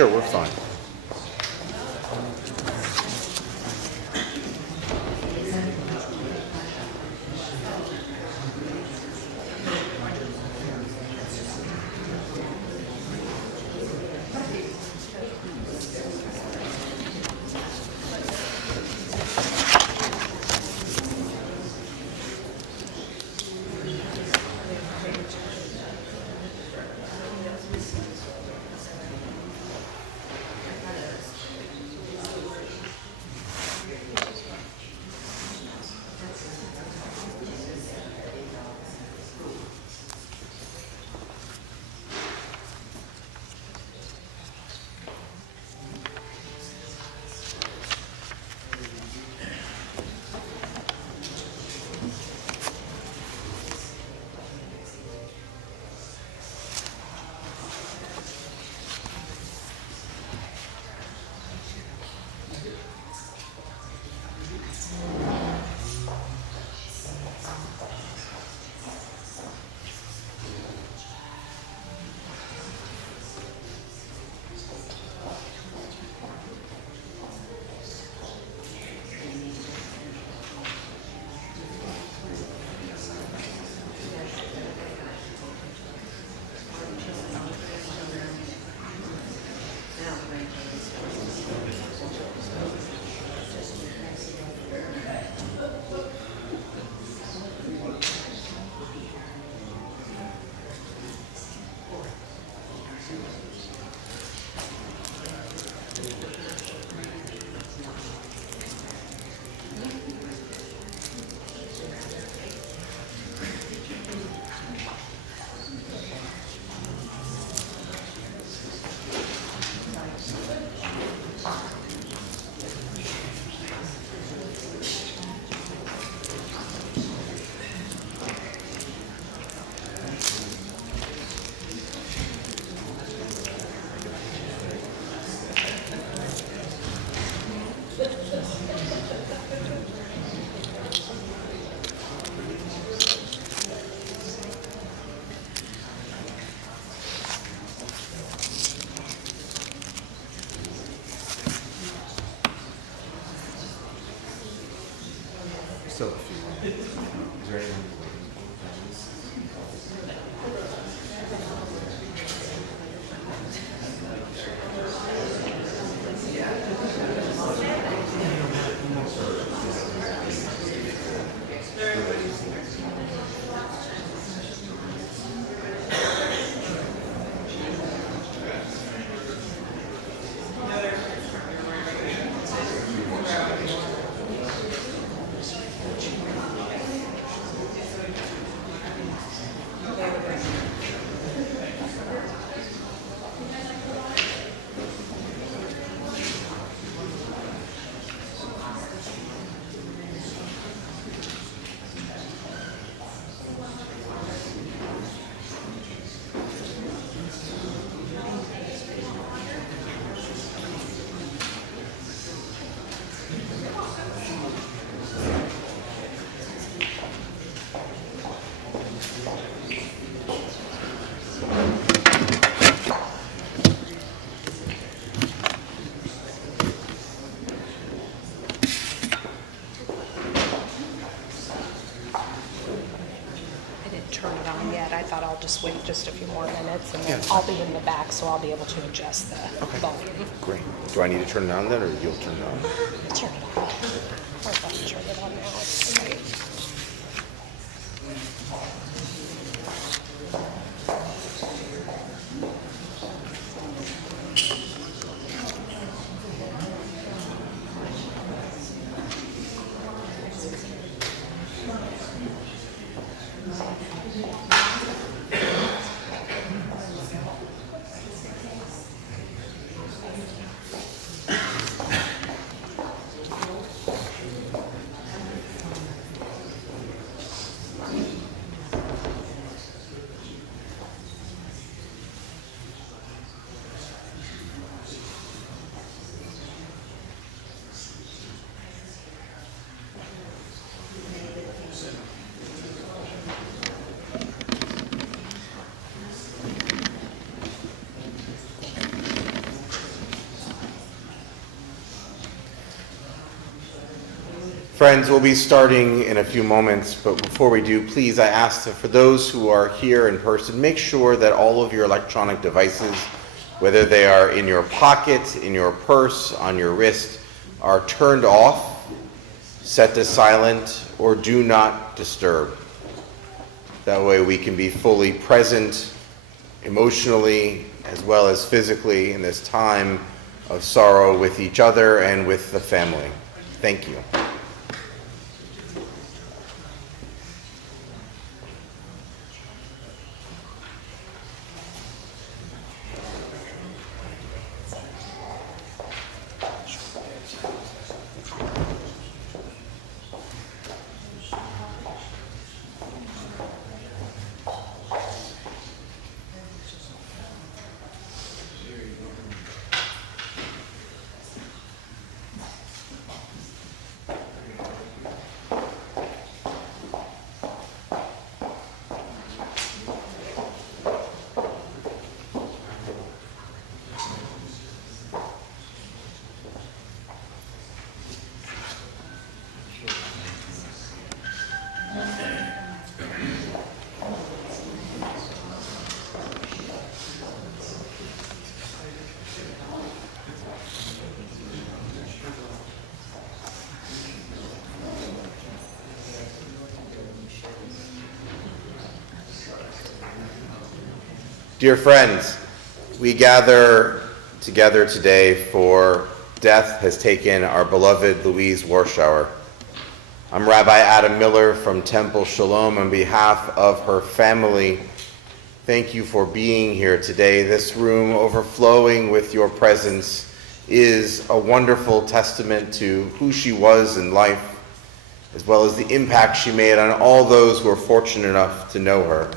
Sure, we're fine. Turn it on yet. I thought I'll just wait just a few more minutes and then I'll be in the back, so I'll be able to adjust the volume. Great. Do I need to turn it on then, or you'll turn it on? Turn it on. Or if I can turn it on now. It's great. Friends, we'll be starting in a few moments, but before we do, please, I ask that for those who are here in person, make sure that all of your electronic devices, whether they are in your pocket, in your purse, on your wrist, are turned off, set to silent, or do not disturb. That way we can be fully present emotionally as well as physically in this time of sorrow with each other and with the family. Thank you. Dear friends, we gather together today for death has taken our beloved Louise Warshauer. I'm Rabbi Adam Miller from Temple Shalom. On behalf of her family, thank you for being here today. This room overflowing with your presence is a wonderful testament to who she was in life, as well as the impact she made on all those who are fortunate enough to know her.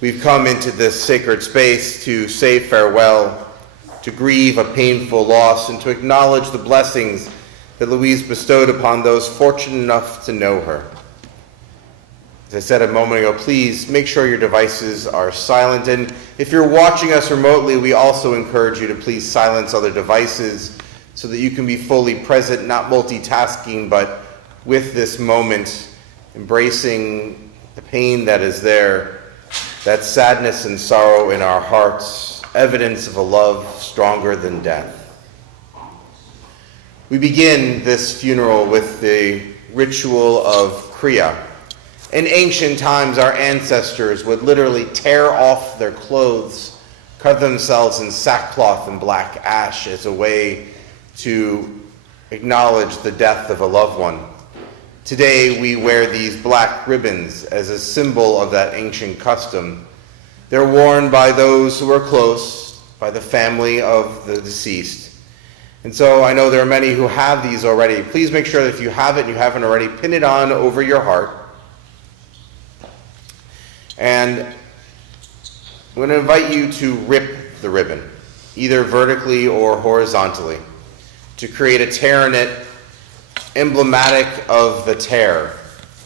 We've come into this sacred space to say farewell, to grieve a painful loss, and to acknowledge the blessings that Louise bestowed upon those fortunate enough to know her. As I said a moment ago, please make sure your devices are silent, and if you're watching us remotely, we also encourage you to please silence other devices so that you can be fully present, not multitasking, but with this moment embracing the pain that is there, that sadness and sorrow in our hearts, evidence of a love stronger than death. We begin this funeral with the ritual of Kriya. In ancient times, our ancestors would literally tear off their clothes, cover themselves in sackcloth and black ash as a way to acknowledge the death of a loved one. Today, we wear these black ribbons as a symbol of that ancient custom. They're worn by those who are close, by the family of the deceased. And so I know there are many who have these already. Please make sure that if you have it and you haven't already, pin it on over your heart. And I'm going to invite you to rip the ribbon, either vertically or horizontally, to create a tear in it emblematic of the tear,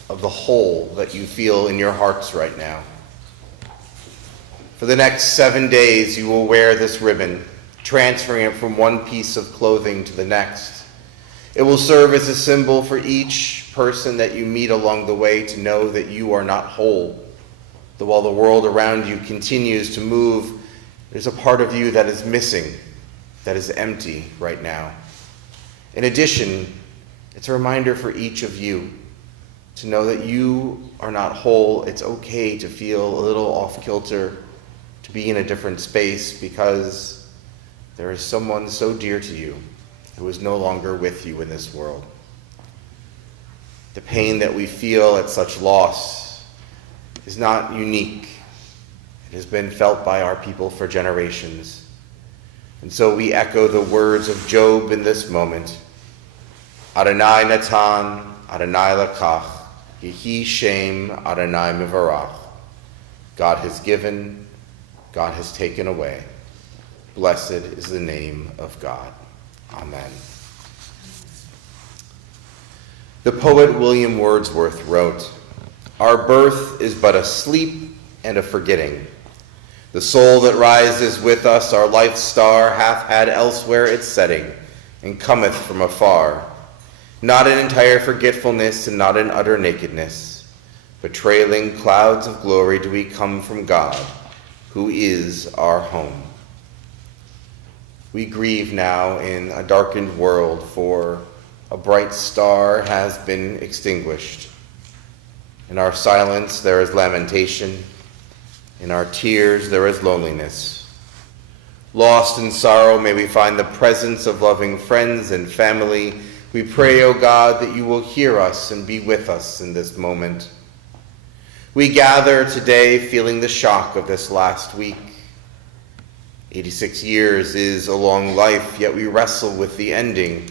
of the hole that you feel in your hearts right now. For the next 7 days, you will wear this ribbon, transferring it from one piece of clothing to the next. It will serve as a symbol for each person that you meet along the way to know that you are not whole. That while the world around you continues to move, there's a part of you that is missing, that is empty right now. In addition, it's a reminder for each of you to know that you are not whole. It's okay to feel a little off-kilter, to be in a different space, because there is someone so dear to you who is no longer with you in this world. The pain that we feel at such loss is not unique. It has been felt by our people for generations. And so we echo the words of Job in this moment. Adonai natan, Adonai lakach, Yehi shem Adonai mivarach. God has given, God has taken away. Blessed is the name of God. Amen. The poet William Wordsworth wrote, "Our birth is but a sleep and a forgetting. The soul that rises with us, our life's star, hath had elsewhere its setting, and cometh from afar. Not in entire forgetfulness and not in utter nakedness, but trailing clouds of glory do we come from God, who is our home." We grieve now in a darkened world, for a bright star has been extinguished. In our silence there is lamentation. In our tears there is loneliness. Lost in sorrow, may we find the presence of loving friends and family. We pray, O God, that you will hear us and be with us in this moment. We gather today feeling the shock of this last week. 86 years is a long life, yet we wrestle with the ending.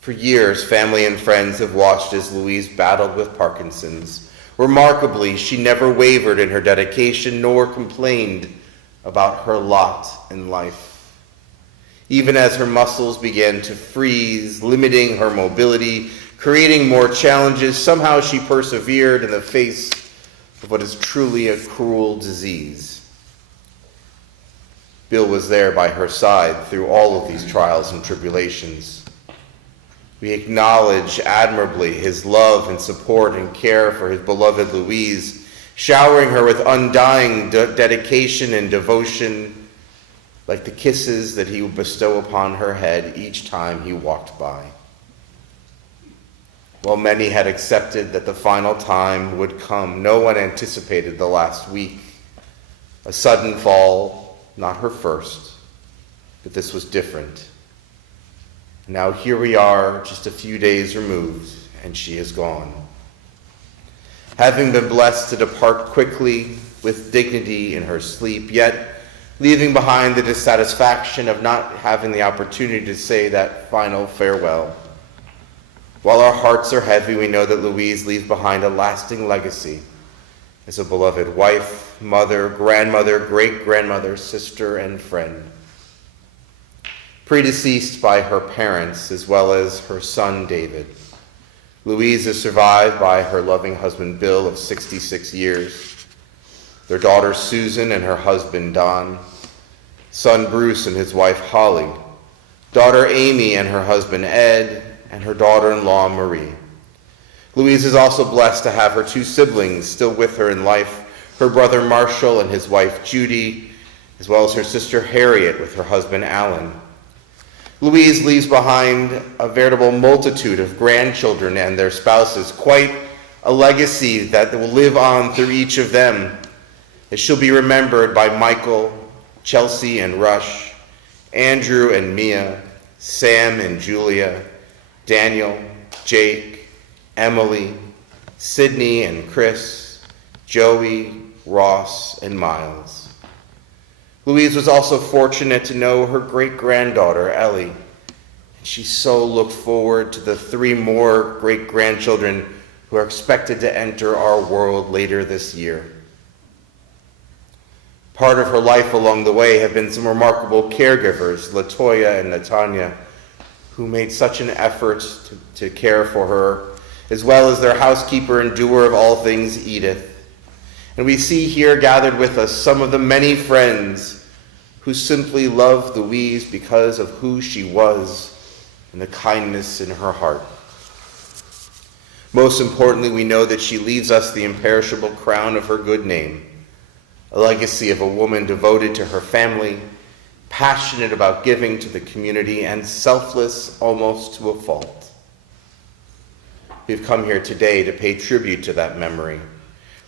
For years, family and friends have watched as Louise battled with Parkinson's. Remarkably, she never wavered in her dedication nor complained about her lot in life. Even as her muscles began to freeze, limiting her mobility, creating more challenges, somehow she persevered in the face of what is truly a cruel disease. Bill was there by her side through all of these trials and tribulations. We acknowledge admirably his love and support and care for his beloved Louise, showering her with undying dedication and devotion, like the kisses that he would bestow upon her head each time he walked by. While many had accepted that the final time would come, no one anticipated the last week. A sudden fall, not her first, but this was different. Now here we are, just a few days removed, and she is gone. Having been blessed to depart quickly with dignity in her sleep, yet leaving behind the dissatisfaction of not having the opportunity to say that final farewell. While our hearts are heavy, we know that Louise leaves behind a lasting legacy as a beloved wife, mother, grandmother, great-grandmother, sister, and friend. Predeceased by her parents as well as her son David, Louise is survived by her loving husband Bill of 66 years, their daughter Susan and her husband Don, son Bruce and his wife Holly, daughter Amy and her husband Ed, and her daughter-in-law Marie. Louise is also blessed to have her two siblings still with her in life, her brother Marshall and his wife Judy, as well as her sister Harriet with her husband Alan. Louise leaves behind a veritable multitude of grandchildren and their spouses, quite a legacy that will live on through each of them, as she'll be remembered by Michael, Chelsea and Rush, Andrew and Mia, Sam and Julia, Daniel, Jake, Emily, Sydney and Chris, Joey, Ross, and Miles. Louise was also fortunate to know her great-granddaughter, Ellie, and she so looked forward to the 3 more great-grandchildren who are expected to enter our world later this year. Part of her life along the way have been some remarkable caregivers, LaToya and Natanya, who made such an effort to care for her, as well as their housekeeper and doer of all things, Edith. And we see here gathered with us some of the many friends who simply loved Louise because of who she was and the kindness in her heart. Most importantly, we know that she leaves us the imperishable crown of her good name, a legacy of a woman devoted to her family, passionate about giving to the community, and selfless almost to a fault. We've come here today to pay tribute to that memory,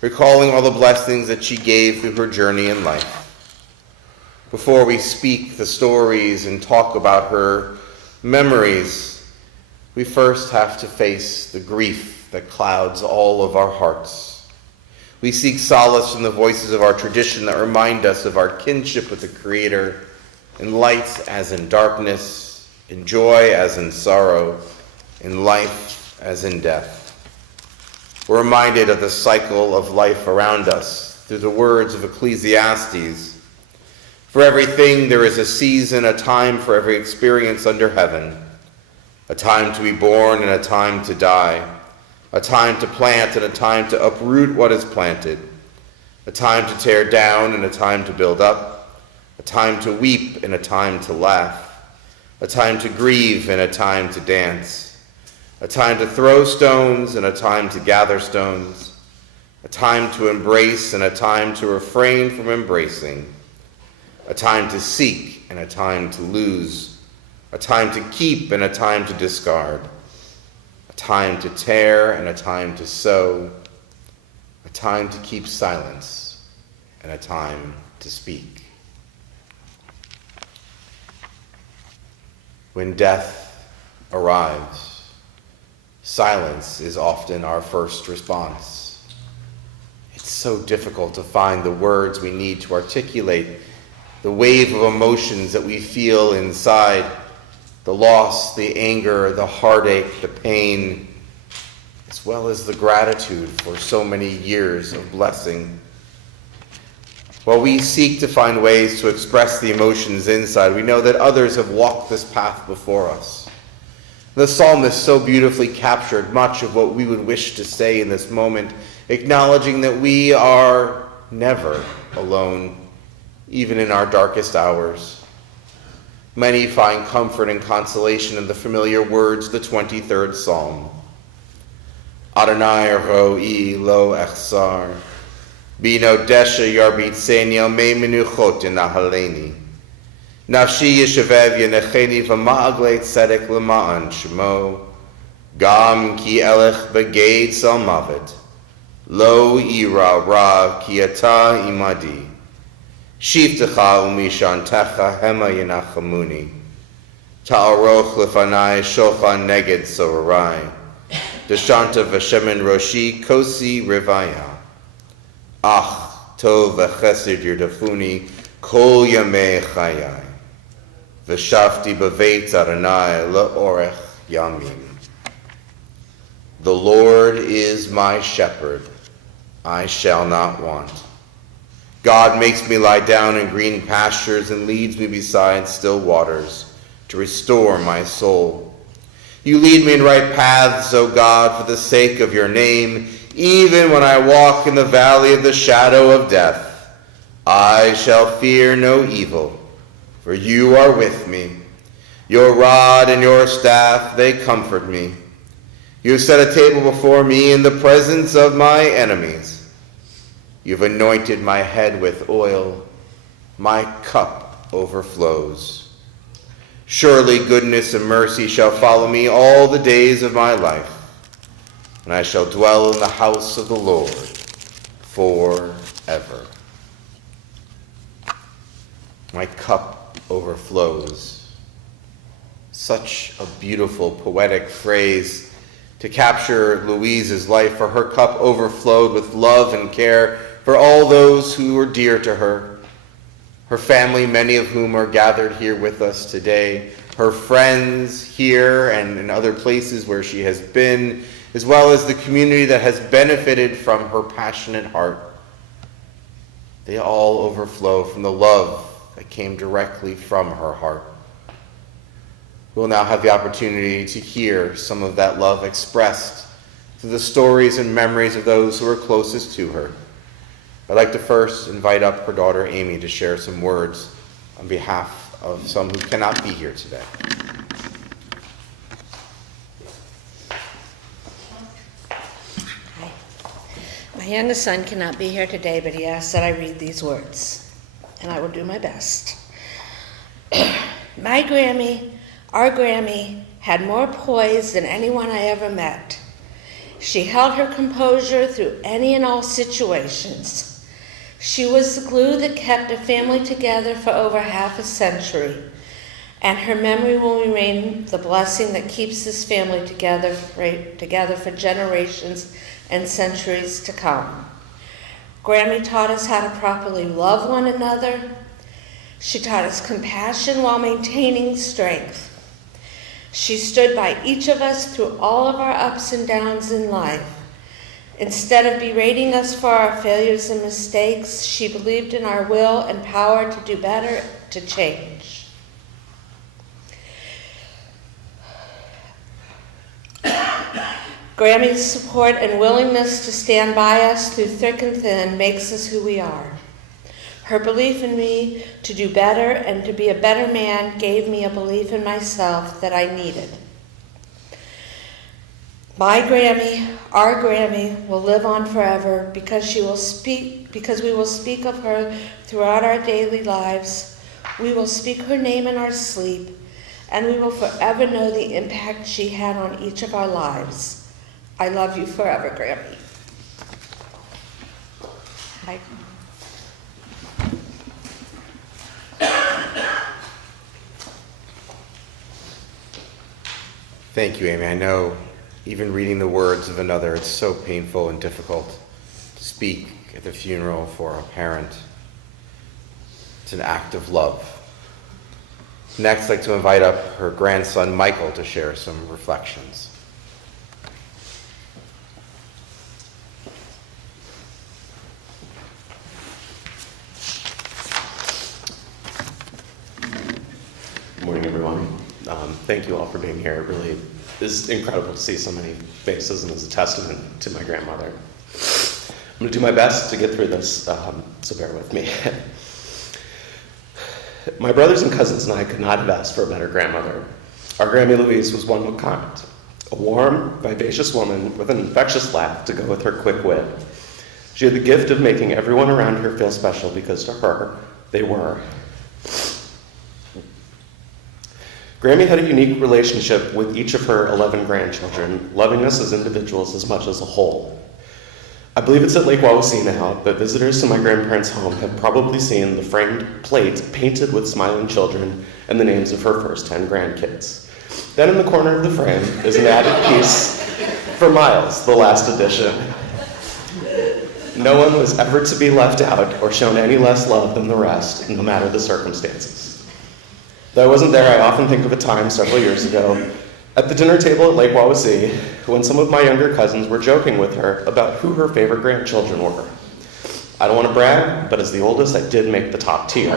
recalling all the blessings that she gave through her journey in life. Before we speak the stories and talk about her memories, we first have to face the grief that clouds all of our hearts. We seek solace in the voices of our tradition that remind us of our kinship with the Creator, in light as in darkness, in joy as in sorrow, in life as in death. We're reminded of the cycle of life around us through the words of Ecclesiastes. For everything there is a season, a time for every experience under heaven, a time to be born and a time to die, a time to plant and a time to uproot what is planted, a time to tear down and a time to build up, a time to weep and a time to laugh, a time to grieve and a time to dance, a time to throw stones and a time to gather stones, a time to embrace and a time to refrain from embracing, a time to seek and a time to lose, a time to keep and a time to discard, a time to tear and a time to sow, a time to keep silence and a time to speak. When death arrives, silence is often our first response. It's so difficult to find the words we need to articulate the wave of emotions that we feel inside, the loss, the anger, the heartache, the pain, as well as the gratitude for so many years of blessing. While we seek to find ways to express the emotions inside, we know that others have walked this path before us. The psalmist so beautifully captured much of what we would wish to say in this moment, acknowledging that we are never alone, even in our darkest hours. Many find comfort and consolation in the familiar words of the 23rd Psalm. Adonai ro'i lo echsar, bino desha yarbitseni al me menuchot inahaleni. Nafshi yeshavev yenecheni v'ma'agle tzedek l'ma'an shemo, gam ki elech beged salmavet, lo ira ra ki ata imadi, shiftecha umishantecha hema yenachamuni, ta'aroch lefanai shochan neged sorarai, deshanta v'shemen roshi kosi rivaya, ach tov v'chesed yirdafuni kol yamei chayai. V'shavti b'veit Adonai la'orech yamim. The Lord is my shepherd, I shall not want. God makes me lie down in green pastures and leads me beside still waters to restore my soul. You lead me in right paths, O God, for the sake of your name. Even when I walk in the valley of the shadow of death, I shall fear no evil, for you are with me. Your rod and your staff, they comfort me. You have set a table before me in the presence of my enemies. You've anointed my head with oil. My cup overflows. Surely goodness and mercy shall follow me all the days of my life, and I shall dwell in the house of the Lord forever. My cup overflows. Such a beautiful poetic phrase to capture Louise's life, for her cup overflowed with love and care for all those who were dear to her. Her family, many of whom are gathered here with us today, her friends here and in other places where she has been, as well as the community that has benefited from her passionate heart. They all overflow from the love that came directly from her heart. We'll now have the opportunity to hear some of that love expressed through the stories and memories of those who are closest to her. I'd like to first invite up her daughter Amy to share some words on behalf of some who cannot be here today. Hi. My youngest son cannot be here today, but he asked that I read these words, and I will do my best. Our Grammy, had more poise than anyone I ever met. She held her composure through any and all situations. She was the glue that kept a family together for over half a century, and her memory will remain the blessing that keeps this family together for generations and centuries to come. Grammy taught us how to properly love one another. She taught us compassion while maintaining strength. She stood by each of us through all of our ups and downs in life. Instead of berating us for our failures and mistakes, she believed in our will and power to do better, to change. Grammy's support and willingness to stand by us through thick and thin makes us who we are. Her belief in me to do better and to be a better man gave me a belief in myself that I needed. My Grammy, our Grammy, will live on forever because we will speak of her throughout our daily lives. We will speak her name in our sleep, and we will forever know the impact she had on each of our lives. I love you forever, Grammy. Bye. Thank you, Amy. I know even reading the words of another, it's so painful and difficult to speak at the funeral for a parent. It's an act of love. Next, I'd like to invite up her grandson, Michael, to share some reflections. Good morning, everyone. Thank you all for being here. It really is incredible to see so many faces, and is a testament to my grandmother. I'm going to do my best to get through this, so bear with me. My brothers and cousins and I could not have asked for a better grandmother. Our Grammy Louise was one of a kind, a warm, vivacious woman with an infectious laugh to go with her quick wit. She had the gift of making everyone around her feel special because to her, they were. Grammy had a unique relationship with each of her 11 grandchildren, loving us as individuals as much as a whole. I believe it's at Lake Wawasee now, but visitors to my grandparents' home have probably seen the framed plate painted with smiling children and the names of her first 10 grandkids. Then in the corner of the frame is an added piece for Miles, the last edition. No one was ever to be left out or shown any less love than the rest, no matter the circumstances. Though I wasn't there, I often think of a time several years ago at the dinner table at Lake Wawasee when some of my younger cousins were joking with her about who her favorite grandchildren were. I don't want to brag, but as the oldest, I did make the top tier.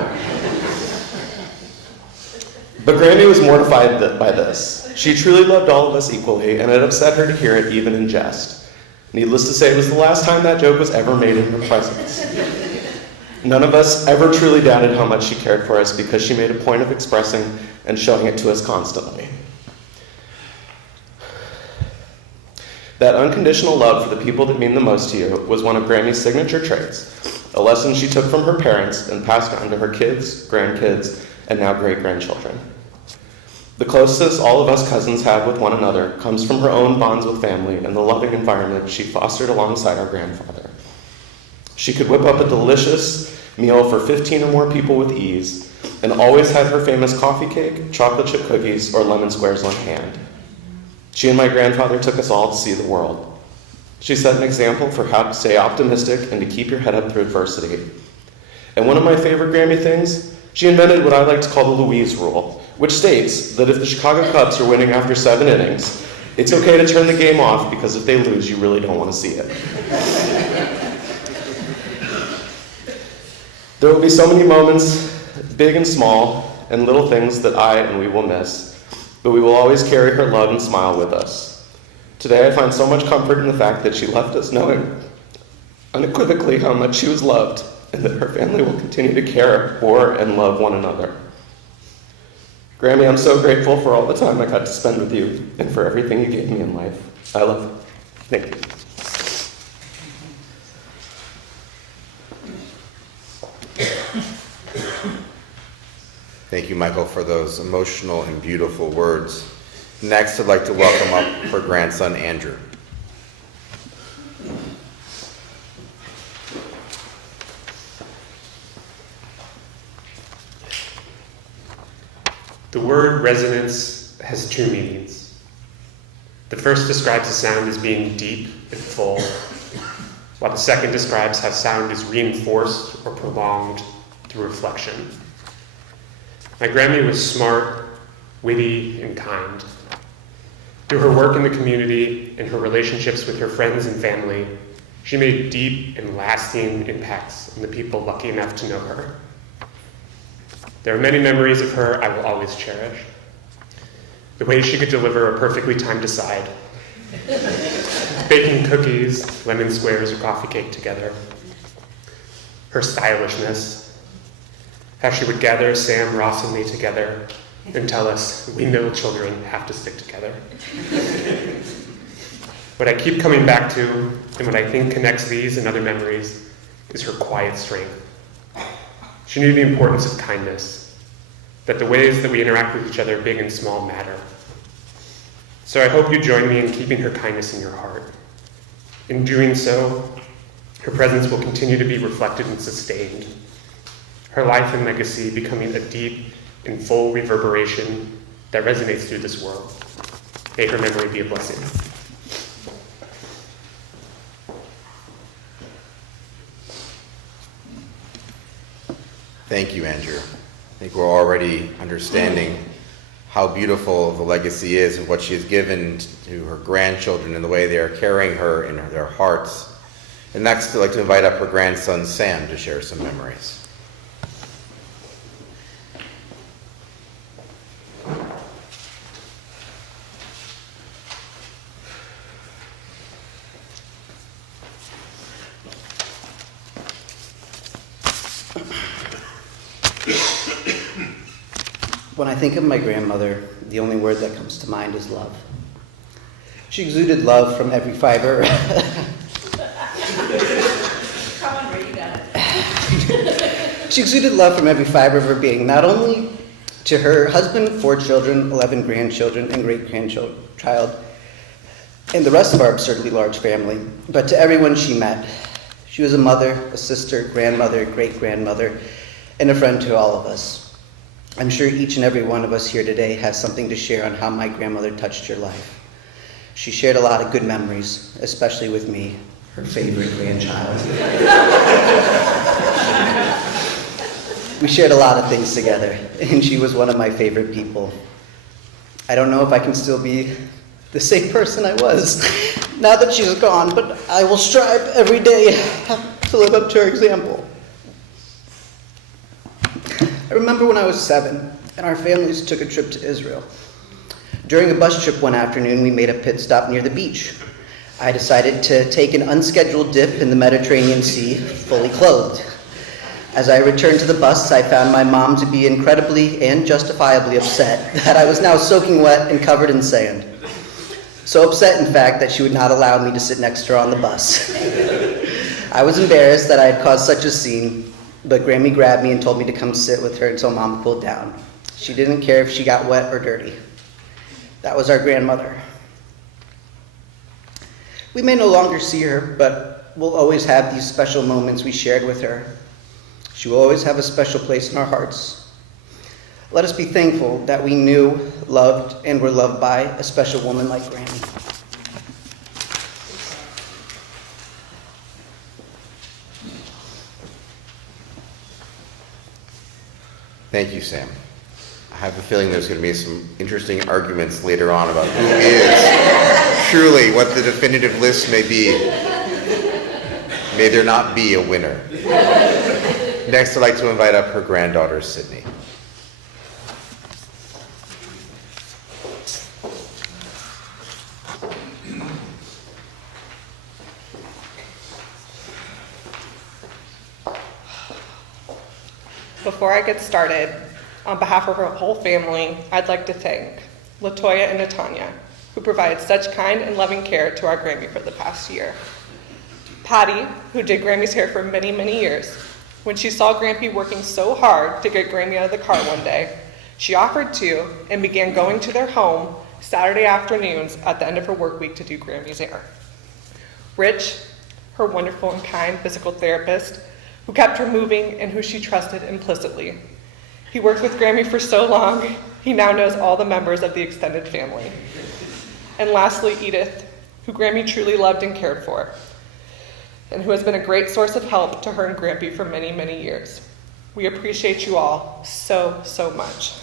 But Grammy was mortified by this. She truly loved all of us equally, and it upset her to hear it even in jest. Needless to say, it was the last time that joke was ever made in her presence. None of us ever truly doubted how much she cared for us because she made a point of expressing and showing it to us constantly. That unconditional love for the people that mean the most to you was one of Grammy's signature traits, a lesson she took from her parents and passed on to her kids, grandkids, and now great-grandchildren. The closest all of us cousins have with one another comes from her own bonds with family and the loving environment she fostered alongside our grandfather. She could whip up a delicious meal for 15 or more people with ease, and always had her famous coffee cake, chocolate chip cookies, or lemon squares on hand. She and my grandfather took us all to see the world. She set an example for how to stay optimistic and to keep your head up through adversity. And one of my favorite Grammy things, she invented what I like to call the Louise rule, which states that if the Chicago Cubs are winning after 7 innings, it's okay to turn the game off because if they lose, you really don't want to see it. There will be so many moments, big and small, and little things that I and we will miss, but we will always carry her love and smile with us. Today I find so much comfort in the fact that she left us knowing unequivocally how much she was loved, and that her family will continue to care for and love one another. Grammy, I'm so grateful for all the time I got to spend with you and for everything you gave me in life. I love you. Thank you. Thank you, Michael, for those emotional and beautiful words. Next, I'd like to welcome up her grandson, Andrew. The word resonance has 2 meanings. The first describes a sound as being deep and full, while the second describes how sound is reinforced or prolonged through reflection. My Grammy was smart, witty, and kind. Through her work in the community and her relationships with her friends and family, she made deep and lasting impacts on the people lucky enough to know her. There are many memories of her I will always cherish. The way she could deliver a perfectly timed aside, baking cookies, lemon squares, or coffee cake together, her stylishness, how she would gather Sam, Ross, and me together and tell us we middle children have to stick together. What I keep coming back to, and what I think connects these and other memories, is her quiet strength. She knew the importance of kindness, that the ways that we interact with each other, big and small, matter. So I hope you join me in keeping her kindness in your heart. In doing so, her presence will continue to be reflected and sustained, her life and legacy becoming a deep and full reverberation that resonates through this world. May her memory be a blessing. Thank you, Andrew. I think we're already understanding how beautiful the legacy is and what she has given to her grandchildren and the way they are carrying her in their hearts. And next, I'd like to invite up her grandson, Sam, to share some memories. When I think of my grandmother, the only word that comes to mind is love. She exuded love from every fiber. Come on, Ray, you got it. She exuded love from every fiber of her being, not only to her husband, 4 children, 11 grandchildren, and great-grandchild, and the rest of our absurdly large family, but to everyone she met. She was a mother, a sister, grandmother, great-grandmother, and a friend to all of us. I'm sure each and every one of us here today has something to share on how my grandmother touched your life. She shared a lot of good memories, especially with me, her favorite grandchild. We shared a lot of things together, and she was one of my favorite people. I don't know if I can still be the same person I was now that she's gone, but I will strive every day to live up to her example. I remember when I was 7, and our families took a trip to Israel. During a bus trip one afternoon, we made a pit stop near the beach. I decided to take an unscheduled dip in the Mediterranean Sea, fully clothed. As I returned to the bus, I found my mom to be incredibly and justifiably upset that I was now soaking wet and covered in sand. So upset, in fact, that she would not allow me to sit next to her on the bus. I was embarrassed that I had caused such a scene, but Grammy grabbed me and told me to come sit with her until Mom cooled down. She didn't care if she got wet or dirty. That was our grandmother. We may no longer see her, but we'll always have these special moments we shared with her. She will always have a special place in our hearts. Let us be thankful that we knew, loved, and were loved by a special woman like Grammy. Thank you, Sam. I have a feeling there's going to be some interesting arguments later on about who is truly what the definitive list may be. May there not be a winner. Next, I'd like to invite up her granddaughter, Sydney. Before I get started, on behalf of her whole family, I'd like to thank LaToya and Natanya, who provided such kind and loving care to our Grammy for the past year. Patty, who did Grammy's hair for many, many years. When she saw Grampy working so hard to get Grammy out of the car one day, she offered to and began going to their home Saturday afternoons at the end of her work week to do Grammy's hair. Rich, her wonderful and kind physical therapist, who kept her moving and who she trusted implicitly. He worked with Grammy for so long, he now knows all the members of the extended family. And lastly, Edith, who Grammy truly loved and cared for, and who has been a great source of help to her and Grampy for many, many years. We appreciate you all so, so much.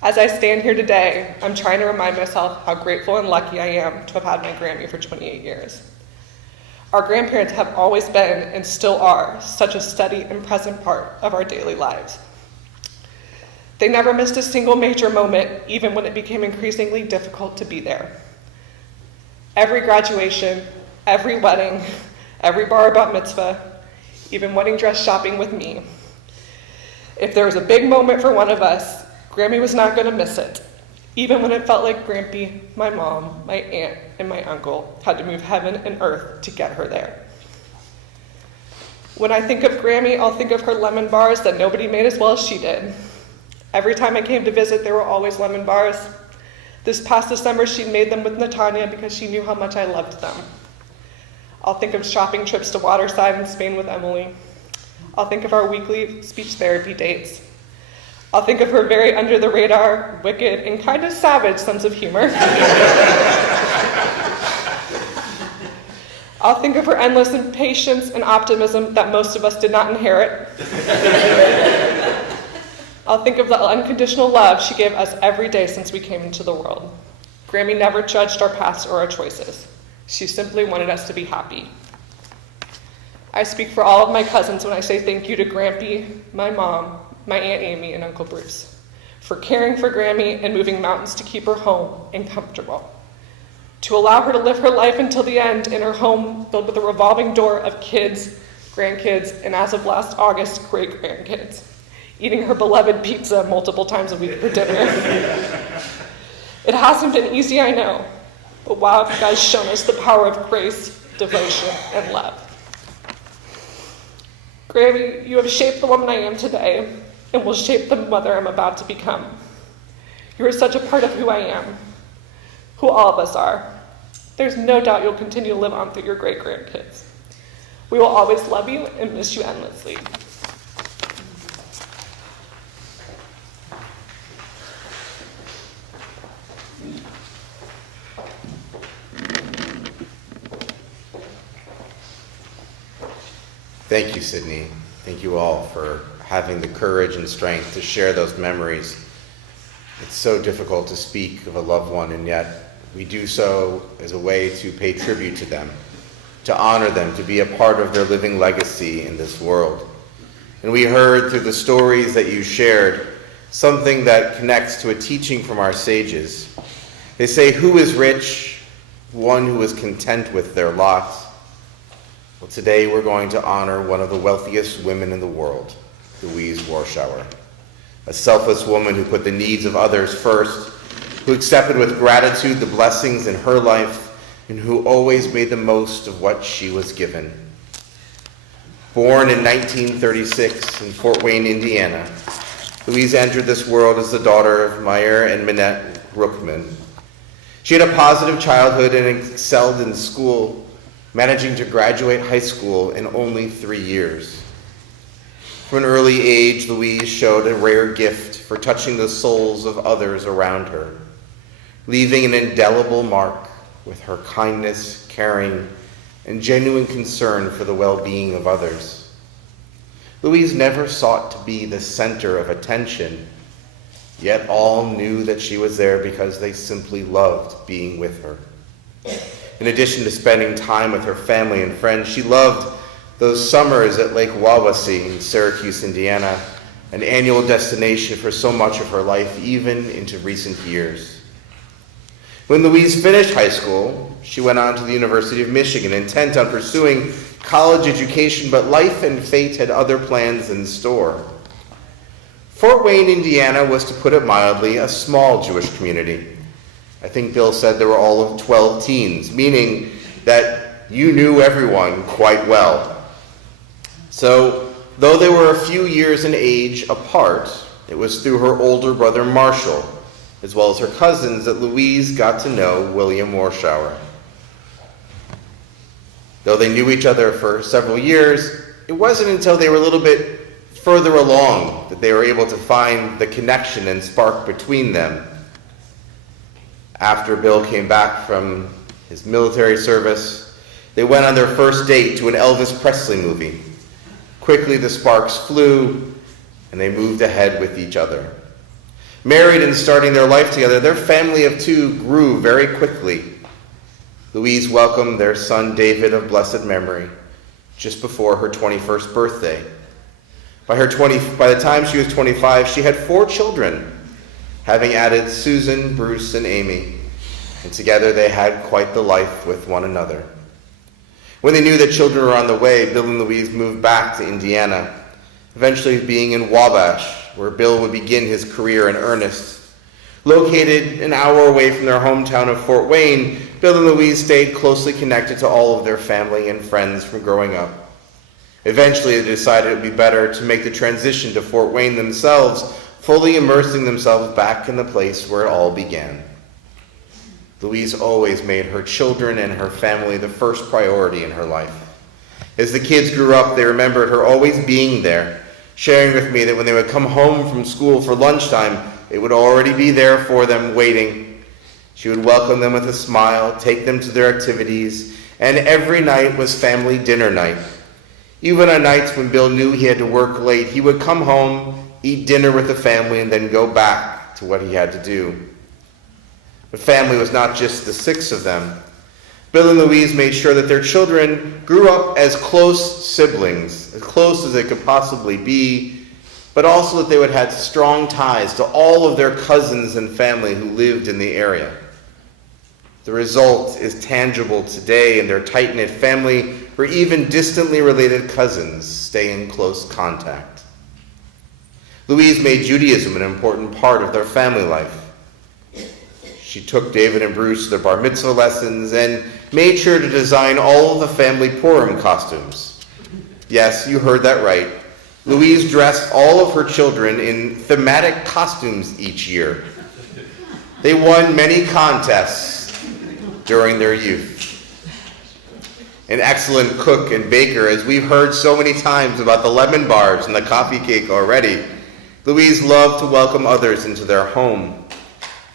As I stand here today, I'm trying to remind myself how grateful and lucky I am to have had my Grammy for 28 years. Our grandparents have always been, and still are, such a steady and present part of our daily lives. They never missed a single major moment, even when it became increasingly difficult to be there. Every graduation, every wedding, every bar bat mitzvah, even wedding dress shopping with me. If there was a big moment for one of us, Grammy was not going to miss it, even when it felt like Grampy, my mom, my aunt, and my uncle had to move heaven and earth to get her there. When I think of Grammy, I'll think of her lemon bars that nobody made as well as she did. Every time I came to visit, there were always lemon bars. This past December, she made them with Natanya because she knew how much I loved them. I'll think of shopping trips to Waterside in Spain with Emily. I'll think of our weekly speech therapy dates. I'll think of her very under-the-radar, wicked, and kind of savage sense of humor. I'll think of her endless impatience and optimism that most of us did not inherit. I'll think of the unconditional love she gave us every day since we came into the world. Grammy never judged our paths or our choices. She simply wanted us to be happy. I speak for all of my cousins when I say thank you to Grampy, my mom, my Aunt Amy, and Uncle Bruce, for caring for Grammy and moving mountains to keep her home and comfortable, to allow her to live her life until the end in her home filled with a revolving door of kids, grandkids, and as of last August, great-grandkids, eating her beloved pizza multiple times a week for dinner. It hasn't been easy, I know, but wow, have you guys shown us the power of grace, devotion, and love. Grammy, you have shaped the woman I am today, and will shape the mother I'm about to become. You are such a part of who I am, who all of us are. There's no doubt you'll continue to live on through your great-grandkids. We will always love you and miss you endlessly. Thank you, Sydney. Thank you all for having the courage and strength to share those memories. It's so difficult to speak of a loved one, and yet we do so as a way to pay tribute to them, to honor them, to be a part of their living legacy in this world. And we heard through the stories that you shared something that connects to a teaching from our sages. They say, who is rich? One who is content with their lot. Well, today we're going to honor one of the wealthiest women in the world, Louise Warshauer, a selfless woman who put the needs of others first, who accepted with gratitude the blessings in her life and who always made the most of what she was given. Born in 1936 in Fort Wayne, Indiana, Louise entered this world as the daughter of Meyer and Minnette Ruchman. She had a positive childhood and excelled in school, managing to graduate high school in only 3 years. From an early age, Louise showed a rare gift for touching the souls of others around her, leaving an indelible mark with her kindness, caring, and genuine concern for the well-being of others. Louise never sought to be the center of attention, yet all knew that she was there because they simply loved being with her. In addition to spending time with her family and friends, she loved those summers at Lake Wawasee in Syracuse, Indiana, an annual destination for so much of her life, even into recent years. When Louise finished high school, she went on to the University of Michigan, intent on pursuing college education, but life and fate had other plans in store. Fort Wayne, Indiana was, to put it mildly, a small Jewish community. I think Bill said there were all of 12 teens, meaning that you knew everyone quite well. So, though they were a few years in age apart, it was through her older brother Marshall, as well as her cousins, that Louise got to know William Warshauer. Though they knew each other for several years, it wasn't until they were a little bit further along that they were able to find the connection and spark between them. After Bill came back from his military service, they went on their first date to an Elvis Presley movie. Quickly the sparks flew, and they moved ahead with each other. Married and starting their life together, their family of two grew very quickly. Louise welcomed their son David of blessed memory just before her 21st birthday. By the time she was 25, she had 4 children, having added Susan, Bruce, and Amy, and together they had quite the life with one another. When they knew that children were on the way, Bill and Louise moved back to Indiana, eventually being in Wabash, where Bill would begin his career in earnest. Located an hour away from their hometown of Fort Wayne, Bill and Louise stayed closely connected to all of their family and friends from growing up. Eventually, they decided it would be better to make the transition to Fort Wayne themselves, fully immersing themselves back in the place where it all began. Louise always made her children and her family the first priority in her life. As the kids grew up, they remembered her always being there, sharing with me that when they would come home from school for lunchtime, it would already be there for them waiting. She would welcome them with a smile, take them to their activities, and every night was family dinner night. Even on nights when Bill knew he had to work late, he would come home, eat dinner with the family, and then go back to what he had to do. But family was not just the 6 of them. Bill and Louise made sure that their children grew up as close siblings, as close as they could possibly be, but also that they would have strong ties to all of their cousins and family who lived in the area. The result is tangible today in their tight-knit family, where even distantly related cousins stay in close contact. Louise made Judaism an important part of their family life. She took David and Bruce to their bar mitzvah lessons and made sure to design all of the family Purim costumes. Yes, you heard that right. Louise dressed all of her children in thematic costumes each year. They won many contests during their youth. An excellent cook and baker, as we've heard so many times about the lemon bars and the coffee cake already, Louise loved to welcome others into their home.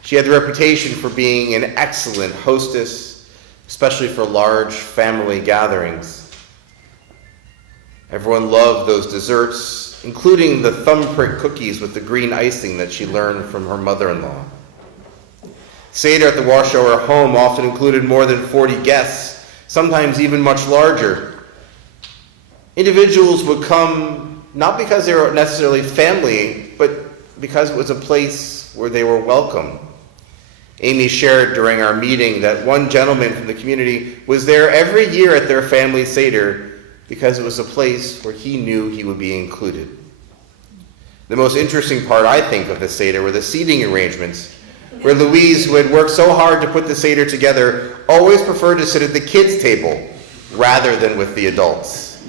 She had the reputation for being an excellent hostess, especially for large family gatherings. Everyone loved those desserts, including the thumbprint cookies with the green icing that she learned from her mother-in-law. Seder at the Warshauer home often included more than 40 guests, sometimes even much larger. Individuals would come not because they were necessarily family, but because it was a place where they were welcome. Amy shared during our meeting that one gentleman from the community was there every year at their family Seder because it was a place where he knew he would be included. The most interesting part, I think, of the Seder were the seating arrangements, where Louise, who had worked so hard to put the Seder together, always preferred to sit at the kids' table rather than with the adults.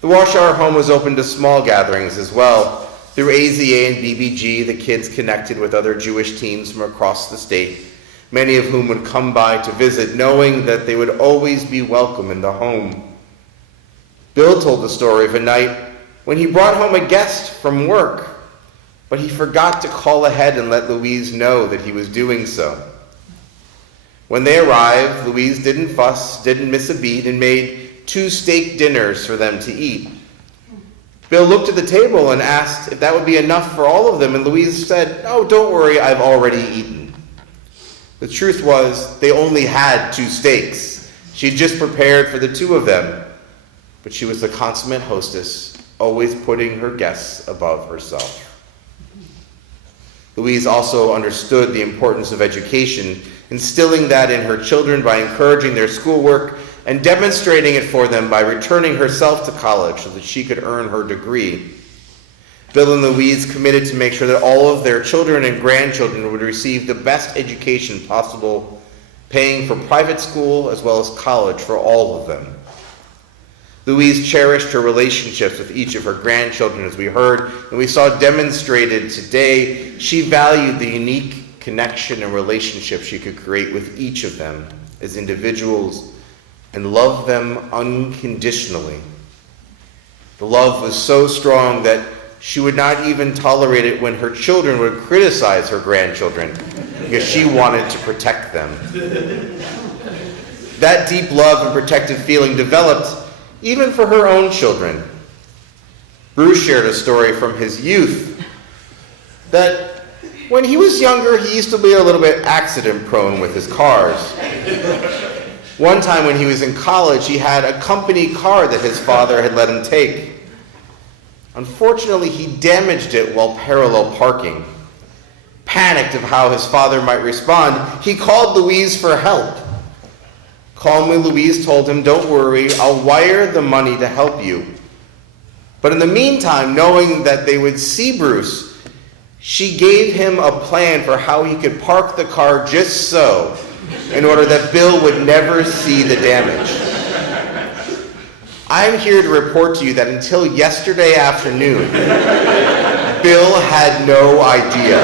The Warshauer home was open to small gatherings as well. Through AZA and BBG, the kids connected with other Jewish teens from across the state, many of whom would come by to visit, knowing that they would always be welcome in the home. Bill told the story of a night when he brought home a guest from work, but he forgot to call ahead and let Louise know that he was doing so. When they arrived, Louise didn't fuss, didn't miss a beat, and made 2 steak dinners for them to eat. Bill looked at the table and asked if that would be enough for all of them, and Louise said, "Oh, don't worry, I've already eaten." The truth was, they only had 2 steaks. She'd just prepared for the 2 of them, but she was the consummate hostess, always putting her guests above herself. Louise also understood the importance of education, instilling that in her children by encouraging their schoolwork and demonstrating it for them by returning herself to college so that she could earn her degree. Bill and Louise committed to make sure that all of their children and grandchildren would receive the best education possible, paying for private school as well as college for all of them. Louise cherished her relationships with each of her grandchildren, as we heard, and we saw demonstrated today. She valued the unique connection and relationship she could create with each of them as individuals and loved them unconditionally. The love was so strong that she would not even tolerate it when her children would criticize her grandchildren because she wanted to protect them. That deep love and protective feeling developed even for her own children. Bruce shared a story from his youth that when he was younger, he used to be a little bit accident prone with his cars. One time when he was in college, he had a company car that his father had let him take. Unfortunately, he damaged it while parallel parking. Panicked of how his father might respond, he called Louise for help. Calmly, Louise told him, "Don't worry, I'll wire the money to help you." But in the meantime, knowing that they would see Bruce, she gave him a plan for how he could park the car just so, in order that Bill would never see the damage. I'm here to report to you that until yesterday afternoon, Bill had no idea.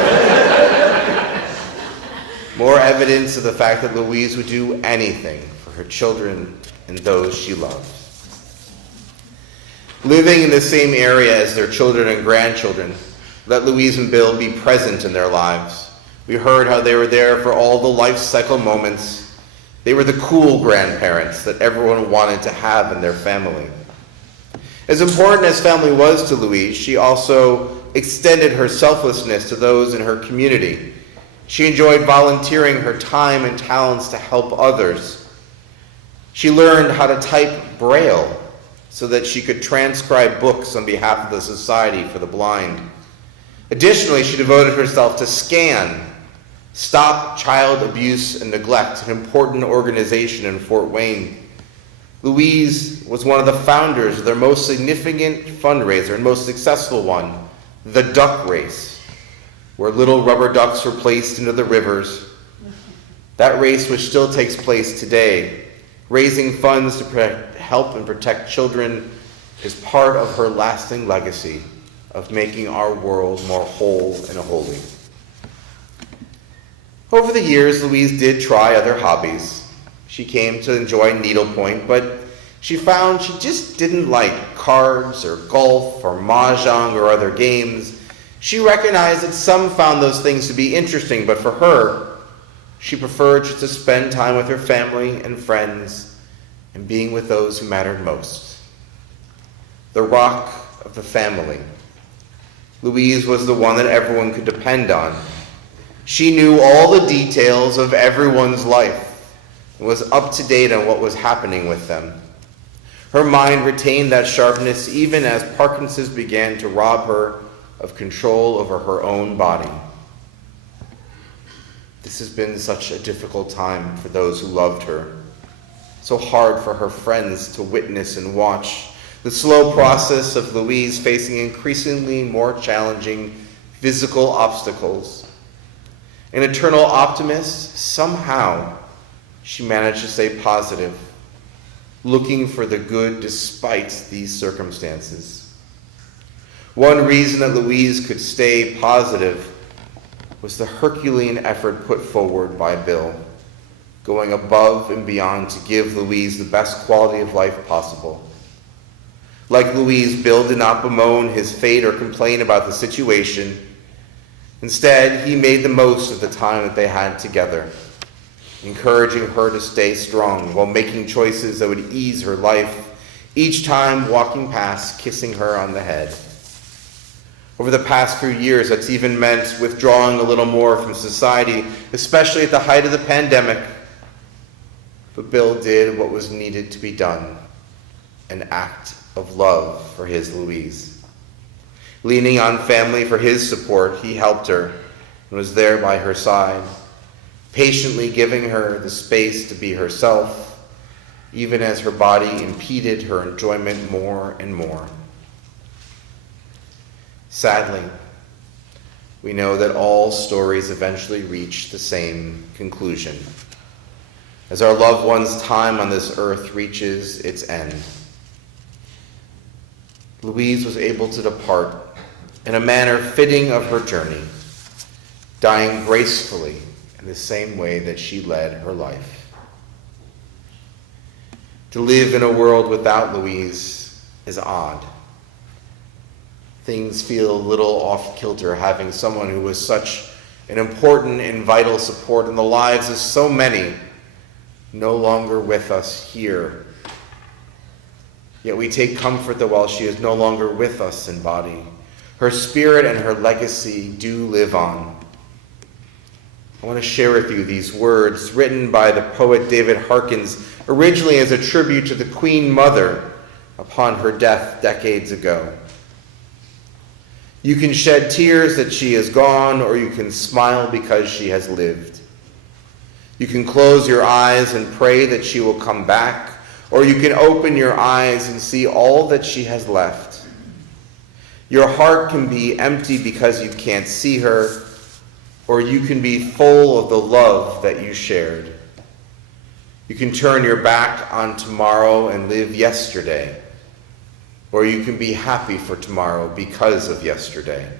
More evidence of the fact that Louise would do anything for her children and those she loved. Living in the same area as their children and grandchildren, let Louise and Bill be present in their lives. We heard how they were there for all the life cycle moments. They were the cool grandparents that everyone wanted to have in their family. As important as family was to Louise, she also extended her selflessness to those in her community. She enjoyed volunteering her time and talents to help others. She learned how to type Braille so that she could transcribe books on behalf of the Society for the Blind. Additionally, she devoted herself to SCAN, Stop Child Abuse and Neglect, an important organization in Fort Wayne. Louise was one of the founders of their most significant fundraiser and most successful one, the Duck Race, where little rubber ducks were placed into the rivers. That race, which still takes place today, raising funds to help and protect children, is part of her lasting legacy of making our world more whole and holy. Over the years, Louise did try other hobbies. She came to enjoy needlepoint, but she found she just didn't like cards or golf or mahjong or other games. She recognized that some found those things to be interesting, but for her, she preferred just to spend time with her family and friends and being with those who mattered most. The rock of the family. Louise was the one that everyone could depend on. She knew all the details of everyone's life and was up to date on what was happening with them. Her mind retained that sharpness even as Parkinson's began to rob her of control over her own body. This has been such a difficult time for those who loved her. So hard for her friends to witness and watch the slow process of Louise facing increasingly more challenging physical obstacles. An eternal optimist, somehow she managed to stay positive, looking for the good despite these circumstances. One reason that Louise could stay positive was the Herculean effort put forward by Bill, going above and beyond to give Louise the best quality of life possible. Like Louise, Bill did not bemoan his fate or complain about the situation. Instead, he made the most of the time that they had together, encouraging her to stay strong while making choices that would ease her life, each time walking past, kissing her on the head. Over the past few years, that's even meant withdrawing a little more from society, especially at the height of the pandemic. But Bill did what was needed to be done, an act of love for his Louise. Leaning on family for his support, he helped her and was there by her side, patiently giving her the space to be herself, even as her body impeded her enjoyment more and more. Sadly, we know that all stories eventually reach the same conclusion, as our loved one's time on this earth reaches its end. Louise was able to depart in a manner fitting of her journey, dying gracefully in the same way that she led her life. To live in a world without Louise is odd. Things feel a little off-kilter having someone who was such an important and vital support in the lives of so many no longer with us here. Yet we take comfort that while she is no longer with us in body, her spirit and her legacy do live on. I want to share with you these words written by the poet David Harkins, originally as a tribute to the Queen Mother upon her death decades ago. You can shed tears that she is gone, or you can smile because she has lived. You can close your eyes and pray that she will come back, or you can open your eyes and see all that she has left. Your heart can be empty because you can't see her, or you can be full of the love that you shared. You can turn your back on tomorrow and live yesterday, or you can be happy for tomorrow because of yesterday.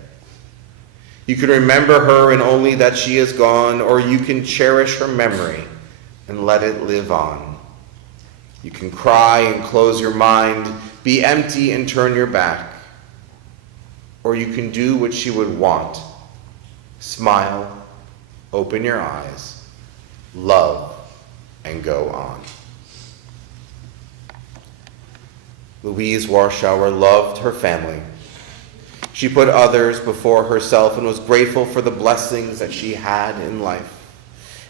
You can remember her and only that she is gone, or you can cherish her memory and let it live on. You can cry and close your mind, be empty and turn your back, or you can do what she would want. Smile, open your eyes, love, and go on. Louise Warshauer loved her family. She put others before herself and was grateful for the blessings that she had in life.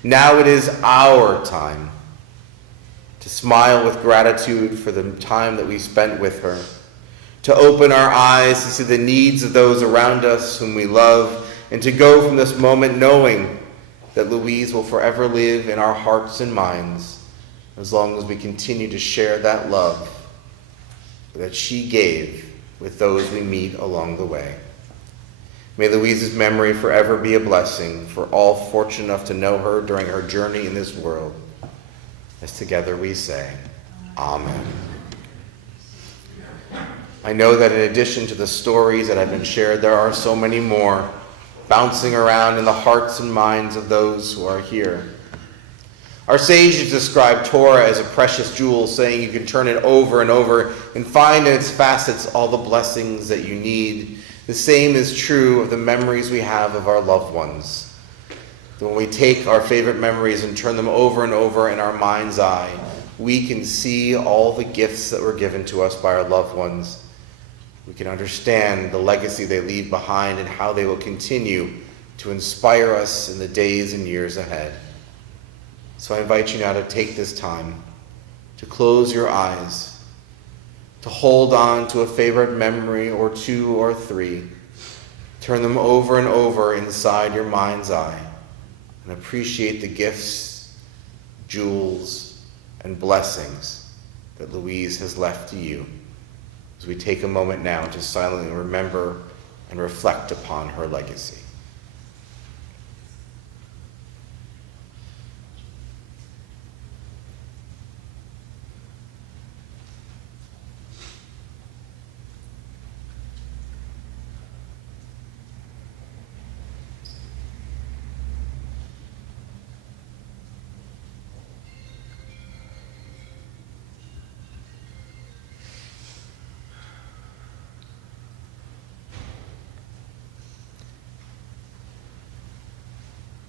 Now it is our time to smile with gratitude for the time that we spent with her, to open our eyes to see the needs of those around us whom we love, and to go from this moment knowing that Louise will forever live in our hearts and minds as long as we continue to share that love that she gave with those we meet along the way. May Louise's memory forever be a blessing for all fortunate enough to know her during her journey in this world. As together we say, Amen. I know that in addition to the stories that have been shared, there are so many more bouncing around in the hearts and minds of those who are here. Our sages describe Torah as a precious jewel, saying you can turn it over and over and find in its facets all the blessings that you need. The same is true of the memories we have of our loved ones. When we take our favorite memories and turn them over and over in our mind's eye, we can see all the gifts that were given to us by our loved ones. We can understand the legacy they leave behind and how they will continue to inspire us in the days and years ahead. So I invite you now to take this time to close your eyes, to hold on to a favorite memory or two or three, turn them over and over inside your mind's eye, and appreciate the gifts, jewels, and blessings that Louise has left to you as we take a moment now to silently remember and reflect upon her legacy.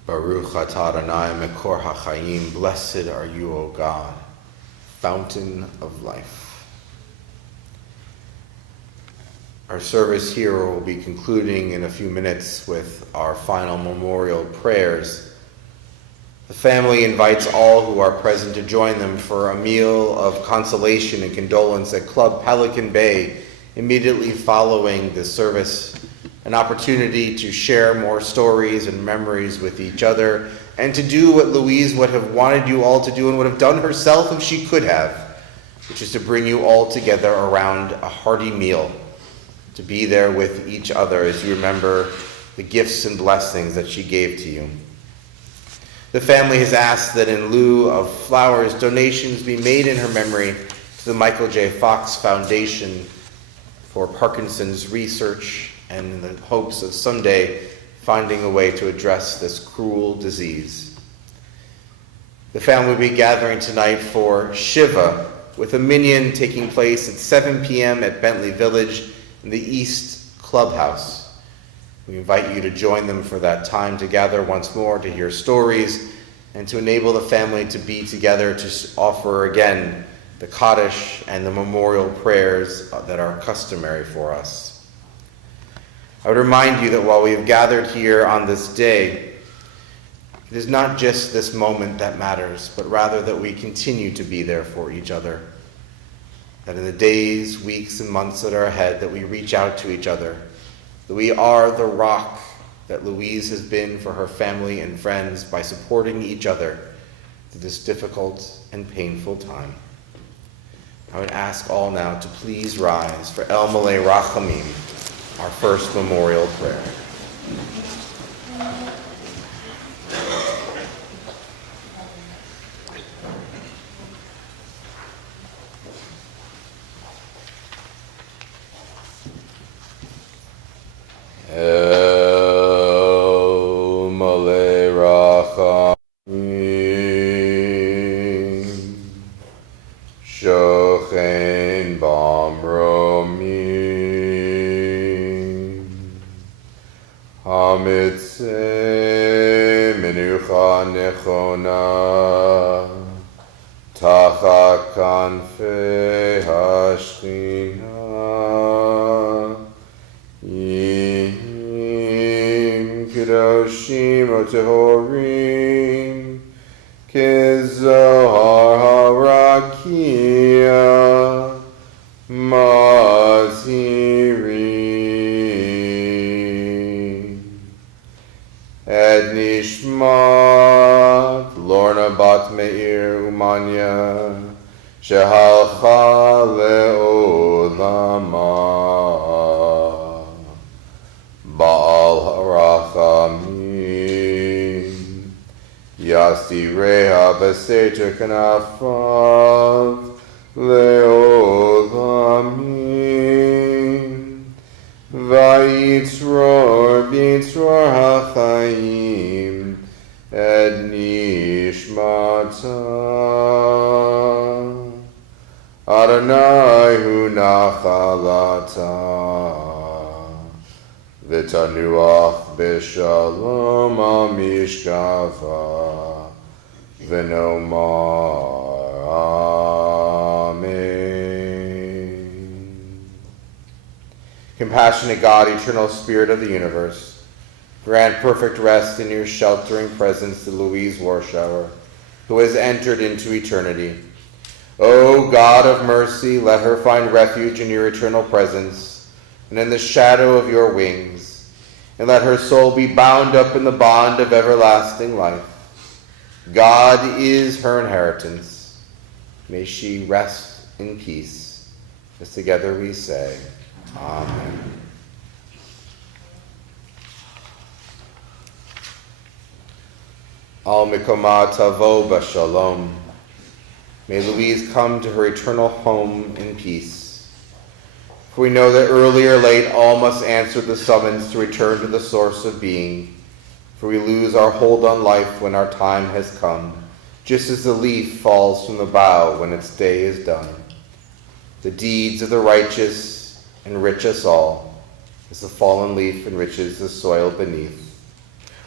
Baruch atah Adonai mekor hachayim. Blessed are you, O God, fountain of life. Our service here will be concluding in a few minutes with our final memorial prayers. The family invites all who are present to join them for a meal of consolation and condolence at Club Pelican Bay immediately following the service, an opportunity to share more stories and memories with each other, and to do what Louise would have wanted you all to do and would have done herself if she could have, which is to bring you all together around a hearty meal, to be there with each other as you remember the gifts and blessings that she gave to you. The family has asked that in lieu of flowers, donations be made in her memory to the Michael J. Fox Foundation for Parkinson's research and in the hopes of someday finding a way to address this cruel disease. The family will be gathering tonight for Shiva, with a minyan taking place at 7 p.m. at Bentley Village in the East Clubhouse. We invite you to join them for that time to gather once more, to hear stories, and to enable the family to be together to offer again the Kaddish and the memorial prayers that are customary for us. I would remind you that while we have gathered here on this day, it is not just this moment that matters, but rather that we continue to be there for each other. That in the days, weeks, and months that are ahead, that we reach out to each other, that we are the rock that Louise has been for her family and friends by supporting each other through this difficult and painful time. I would ask all now to please rise for El Malay Rachamim, our first memorial prayer. El Malay Rachamim, Shochen Bamromim, Hamitzeh Menucha Nechona, Tachat Kanfei Hashchina, Kedoshim Otehorim, Kezohar HaRakia, Mazirim, Ed Nishmat Lorna Bat Meir Umanya, Shehalcha Le'olama, Baal Harachamim, Yasireha Beseter Kanafav, Le'olamim, Vayitzror Bitzror HaChaim, Ed Nishmata, Adonai Hu Nachalata, V'tanuach b'shalom al mishkava, v'nomar Amen. Compassionate God, eternal Spirit of the universe, grant perfect rest in your sheltering presence to Louise Warshauer, who has entered into eternity. O God of mercy, let her find refuge in your eternal presence and in the shadow of your wings, and let her soul be bound up in the bond of everlasting life. God is her inheritance. May she rest in peace. As together we say, Amen. Al Mikoma Tavo B'Shalom. May Louise come to her eternal home in peace. For we know that early or late all must answer the summons to return to the source of being. For we lose our hold on life when our time has come, just as the leaf falls from the bough when its day is done. The deeds of the righteous enrich us all, as the fallen leaf enriches the soil beneath.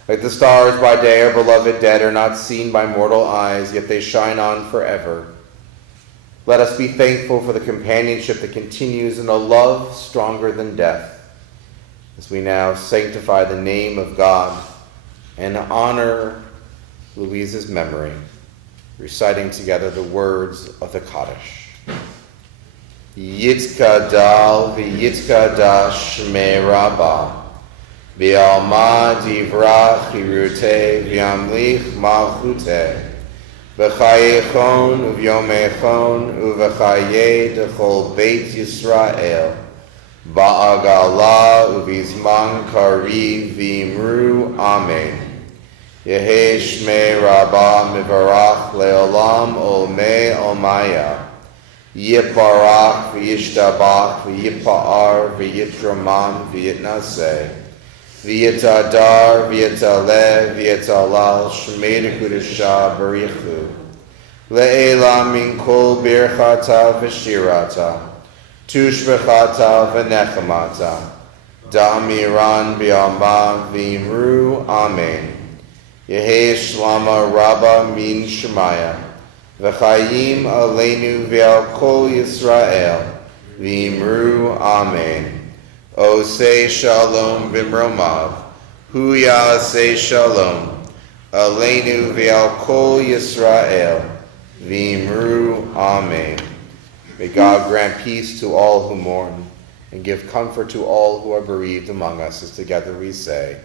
Like the stars by day, our beloved dead are not seen by mortal eyes, yet they shine on forever. Let us be thankful for the companionship that continues in a love stronger than death, as we now sanctify the name of God and honor Louise's memory, reciting together the words of the Kaddish. Yitkadal v'yitkada shmei Rabbah, v'alma divra chirute v'yamlich malchute, v'chayechon uvyomechon uv'chaye dechol beit Yisrael, ba'agala uvizman kariv v'imru amen. Yehei shmei Rabbah mivarach leolam olmei olmaya. Yiparach v'yishtabach v'yipa'ar v'yitraman v'yitnaseh. V'yitadar v'yitaleh v'yitalal shmei dekudesha barichu. Le'ela min kol birchata v'shirata. Tushbechata v'nechamata. Da'amiran b'alma v'imru amen. Yehei shlama rabba min shemaya. V'chayim aleinu v'al kol Yisrael. V'imru amen. Osei shalom b'mromav. Hu ya'asei shalom. Aleinu v'al kol Yisrael. V'imru amen. May God grant peace to all who mourn and give comfort to all who are bereaved among us, as together we say,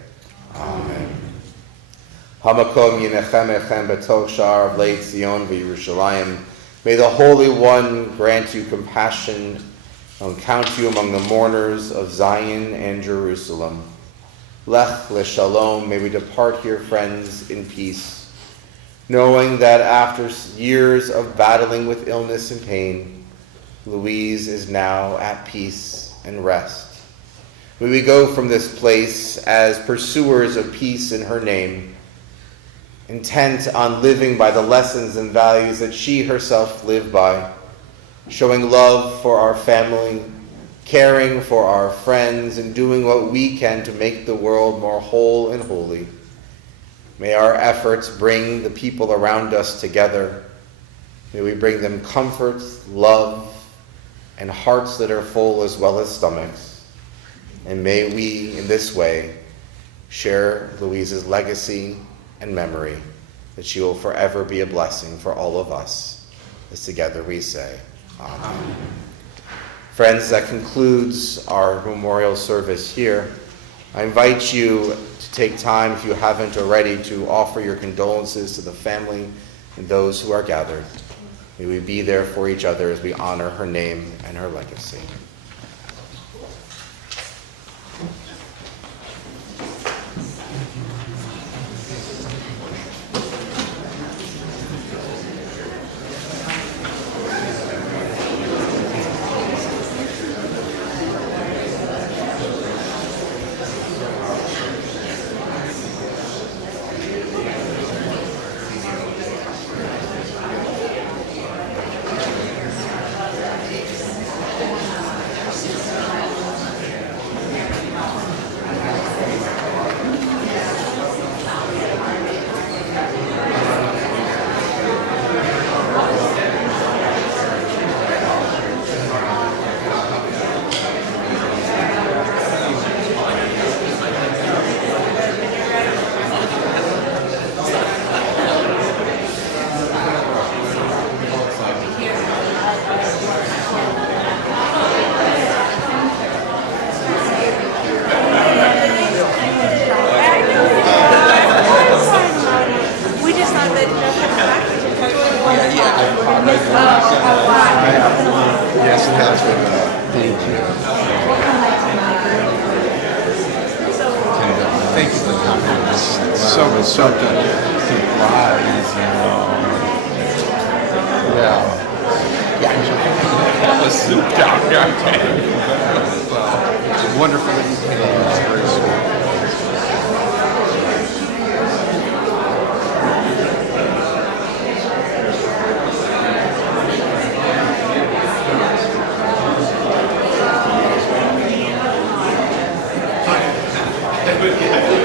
Amen. Hamakom yinechem echem betoch sha'ar of Leit Zion v'Yerushalayim. May the Holy One grant you compassion and count you among the mourners of Zion and Jerusalem. Lech leshalom. May we depart here, friends, in peace, knowing that after years of battling with illness and pain, Louise is now at peace and rest. May we go from this place as pursuers of peace in her name, intent on living by the lessons and values that she herself lived by, showing love for our family, caring for our friends, and doing what we can to make the world more whole and holy. May our efforts bring the people around us together. May we bring them comfort, love, and hearts that are full as well as stomachs. And may we, in this way, share Louise's legacy and memory, that she will forever be a blessing for all of us, as together we say, Amen. Friends, that concludes our memorial service here. I invite you to take time, if you haven't already, to offer your condolences to the family and those who are gathered. May we be there for each other as we honor her name and her legacy. Yes, it has been. Thank you. Thank you for coming. So good. Surprise, Yeah. The soup down here. It's wonderful that you came. It's very sweet. Good.